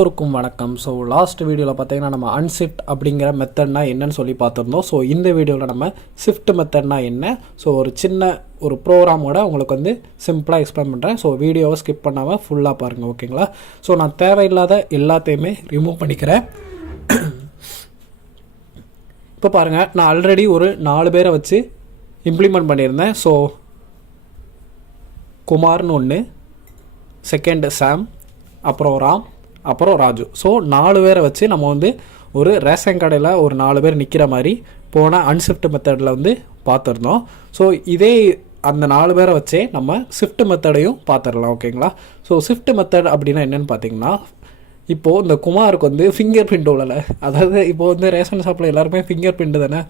எல்லோருக்கும் வணக்கம். So last வீடியோவில் பார்த்தீங்கன்னா நம்ம அன்ஷிஃப்ட் அப்படிங்கிற மெத்தட்னா என்னன்னு சொல்லி பார்த்துருந்தோம். ஸோ இந்த வீடியோவில் நம்ம ஷிஃப்ட் மெத்தட்னா என்ன, ஸோ ஒரு சின்ன ப்ரோக்ராமோட உங்களுக்கு வந்து சிம்பிளாக எக்ஸ்பிளைன் பண்ணுறேன். ஸோ வீடியோவை ஸ்கிப் பண்ணாமல் ஃபுல்லாக பாருங்கள், ஓகேங்களா? ஸோ நான் தேவையில்லாத எல்லாத்தையுமே ரிமூவ் பண்ணிக்கிறேன். இப்போ பாருங்கள், நான் ஆல்ரெடி ஒரு 4 பேரை வச்சு இம்ப்ளிமெண்ட் பண்ணியிருந்தேன். ஸோ குமார்னு ஒன்று, செகண்ட் சாம், அப்புறம் ராம், அப்புறம் ராஜு. ஸோ 4 பேரை வச்சு நம்ம வந்து ஒரு ரேஷன் கடையில் ஒரு 4 பேர் நிற்கிற மாதிரி போன அன்ஷிஃப்ட் மெத்தடில் வந்து பார்த்துருந்தோம். ஸோ இதே அந்த 4 பேரை வச்சே நம்ம ஷிஃப்ட் மெத்தடையும் பார்த்துடலாம், ஓகேங்களா? ஸோ ஷிஃப்ட் மெத்தட் அப்படின்னா என்னென்னு பார்த்தீங்கன்னா, இப்போது இந்த குமாருக்கு வந்து ஃபிங்கர் பிரிண்ட் உள்ளலை. அதாவது இப்போது வந்து ரேஷன் ஷாப்பில் எல்லாருமே ஃபிங்கர் பிரிண்ட் தானே.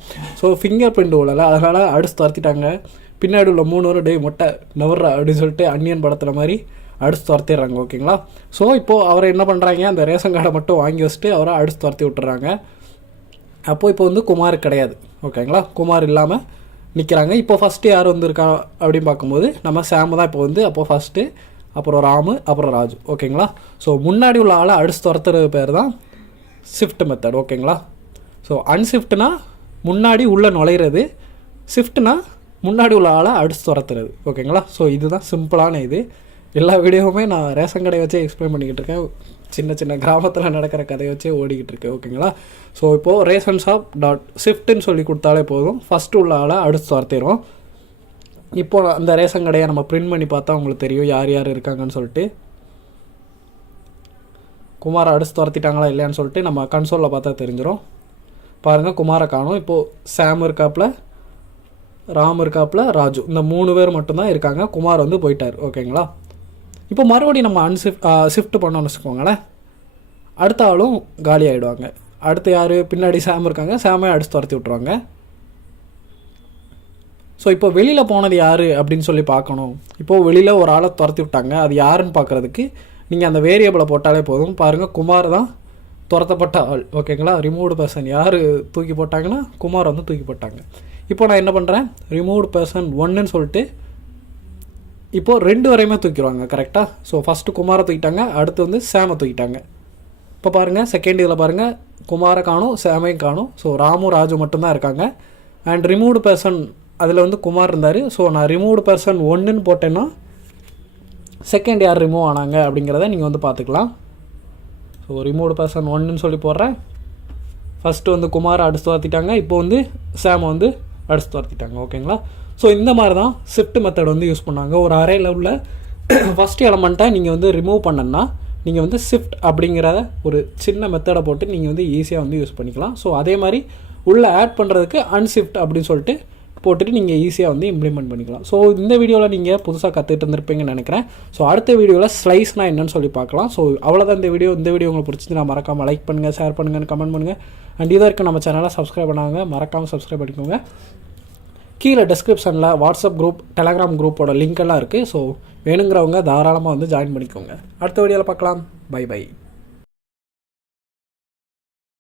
ஸோ ஃபிங்கர் பிரிண்ட் உள்ளலை, அதனால் அடிச்சு துரத்திட்டாங்க. பின்னாடி உள்ள 3 டே மொட்டை நவர்ற அப்படின்னு சொல்லிட்டு அன்னியன் படத்தில் மாதிரி அடிச்சு துரத்திடுறாங்க, ஓகேங்களா? ஸோ இப்போது அவரை என்ன பண்ணுறாங்க, அந்த ரேஷன் கார்டை மட்டும் வாங்கி வச்சுட்டு அவரை அடிச்சு துரத்தி விட்டுறாங்க. அப்போது இப்போ வந்து குமார் கிடையாது, ஓகேங்களா? குமார் இல்லாமல் நிற்கிறாங்க. இப்போ ஃபஸ்ட்டு யார் வந்திருக்கா அப்படின்னு பார்க்கும்போது நம்ம சாம் தான் இப்போ வந்து. அப்போது ஃபஸ்ட்டு, அப்புறம் ராமு, அப்புறம் ராஜு, ஓகேங்களா? ஸோ முன்னாடி உள்ள ஆளை அடிச்சு துரத்துறது பேர் தான் ஷிஃப்ட் மெத்தட், ஓகேங்களா? ஸோ அன்ஷிஃப்ட்னா முன்னாடி உள்ளே நுழையிறது, ஷிஃப்ட்னா முன்னாடி உள்ள ஆளை அடிச்சு துரத்துறது, ஓகேங்களா? ஸோ இதுதான் சிம்பிளான இது. எல்லா வீடியோவுமே நான் ரேஷன் கடையை வச்சே எக்ஸ்பிளைன் பண்ணிக்கிட்டு இருக்கேன். சின்ன சின்ன கிராமத்தில் நடக்கிற கதையை வச்சே ஓடிக்கிட்டு இருக்கேன், ஓகேங்களா? ஸோ இப்போது ரேஷன் ஷாப் டாட் ஷிஃப்ட்டுன்னு சொல்லி கொடுத்தாலே போதும், ஃபஸ்ட்டு உள்ள ஆளை அடிச்சு துரத்திடும். இப்போது அந்த ரேஷன் கடையை நம்ம பிரிண்ட் பண்ணி பார்த்தா உங்களுக்கு தெரியும் யார் யார் இருக்காங்கன்னு சொல்லிட்டு. குமாரை அடிச்சு துரத்திட்டாங்களா இல்லையான்னு சொல்லிட்டு நம்ம கன்சோலில் பார்த்தா தெரிஞ்சிடும். பாருங்கள், குமாரை காணும். இப்போது சாம் இருக்காப்புல, ராம் இருக்காப்புல, ராஜு, இந்த 3 பேர் மட்டும்தான் இருக்காங்க. குமார் வந்து போயிட்டார், ஓகேங்களா? இப்போ மறுபடியும் நம்ம ஷிஃப்ட் பண்ணோம்னு வச்சுக்கோங்களேன், அடுத்த ஆளும் காலி ஆகிடுவாங்க. அடுத்து யார், பின்னாடி சாம் இருக்காங்க, சாமே அடிச்சு துரத்தி விட்ருவாங்க. ஸோ இப்போ வெளியில் போனது யார் அப்படின்னு சொல்லி பார்க்கணும். இப்போது வெளியில் ஒரு ஆளை துரத்தி விட்டாங்க, அது யாருன்னு பார்க்குறதுக்கு நீங்கள் அந்த வேரியபிளை போட்டாலே போதும். பாருங்கள், குமார் தான் துரத்தப்பட்ட ஆள், ஓகேங்களா? ரிமூவ்டு பர்சன் யார் தூக்கி போட்டாங்கன்னா குமார் வந்து தூக்கி போட்டாங்க. இப்போ நான் என்ன பண்ணுறேன், ரிமூவ்டு பர்சன் 1ன்னு சொல்லிட்டு இப்போது 2 வரையுமே தூக்கிடுவாங்க, கரெக்டாக? ஸோ ஃபஸ்ட்டு குமாரை தூக்கிட்டாங்க, அடுத்து வந்து சாமை தூக்கிட்டாங்க. இப்போ பாருங்கள், செகண்ட் இதில் பாருங்கள், குமாரை காணும், சாமையும் காணும். ஸோ ராமு, ராஜு மட்டும்தான் இருக்காங்க. அண்ட் ரிமூவ்டு பர்சன் அதில் வந்து குமார் இருந்தார். ஸோ நான் ரிமூவ்டு பர்சன் 1ன்னு போட்டேன்னா செகண்ட் யார் ரிமூவ் ஆனாங்க அப்படிங்கிறத நீங்கள் வந்து பார்த்துக்கலாம். ஸோ ரிமூவ்டு பர்சன் 1ன்னு சொல்லி போடுறேன். ஃபஸ்ட்டு வந்து குமாரை அடிச்சு துரத்திட்டாங்க, இப்போ வந்து சாமை வந்து அடிச்சு துரத்திட்டாங்க, ஓகேங்களா? ஸோ இந்த மாதிரி தான் ஷிஃப்ட் மெத்தட் வந்து யூஸ் பண்ணாங்க. ஒரு அரேல உள்ள ஃபஸ்ட் எலமெண்ட்டை நீங்கள் வந்து ரிமூவ் பண்ணணுன்னா நீங்கள் வந்து ஷிஃப்ட் அப்படிங்கிற ஒரு சின்ன மெத்தடை போட்டு நீங்கள் வந்து ஈஸியாக வந்து யூஸ் பண்ணிக்கலாம். ஸோ அதே மாதிரி உள்ளே ஆட் பண்ணுறதுக்கு அன்ஷிஃப்ட் அப்படின்னு சொல்லிட்டு போட்டுட்டு நீங்கள் ஈஸியாக வந்து இம்ப்ளிமெண்ட் பண்ணிக்கலாம். ஸோ இந்த வீடியோவில் நீங்கள் புதுசாக கற்றுட்டு இருந்திருப்பீங்கன்னு நினைக்கிறேன். ஸோ அடுத்த வீடியோவில் ஸ்லைஸ்னால் என்னன்னு சொல்லி பார்க்கலாம். ஸோ அவ்வளோதான் இந்த வீடியோ. இந்த வீடியோ உங்களுக்கு பிடிச்சிருந்தா மறக்காமல் லைக் பண்ணுங்கள், ஷேர் பண்ணுங்கள், கமெண்ட் பண்ணுங்கள். அண்ட் இதாக இருக்க நம்ம சேனலை சப்ஸ்கிரைப் பண்ணாங்க, மறக்காமல் சப்ஸ்கிரைப் பண்ணிக்கோங்க. கீழே டிஸ்கிரிப்ஷனில் வாட்ஸ்அப் குரூப், டெலகிராம் குரூப்போட லிங்க் எல்லாம் இருக்குது. ஸோ வேணுங்கிறவங்க தாராளமாக வந்து ஜாயின் பண்ணிக்கோங்க. அடுத்த வீடியோவில் பார்க்கலாம். Bye by.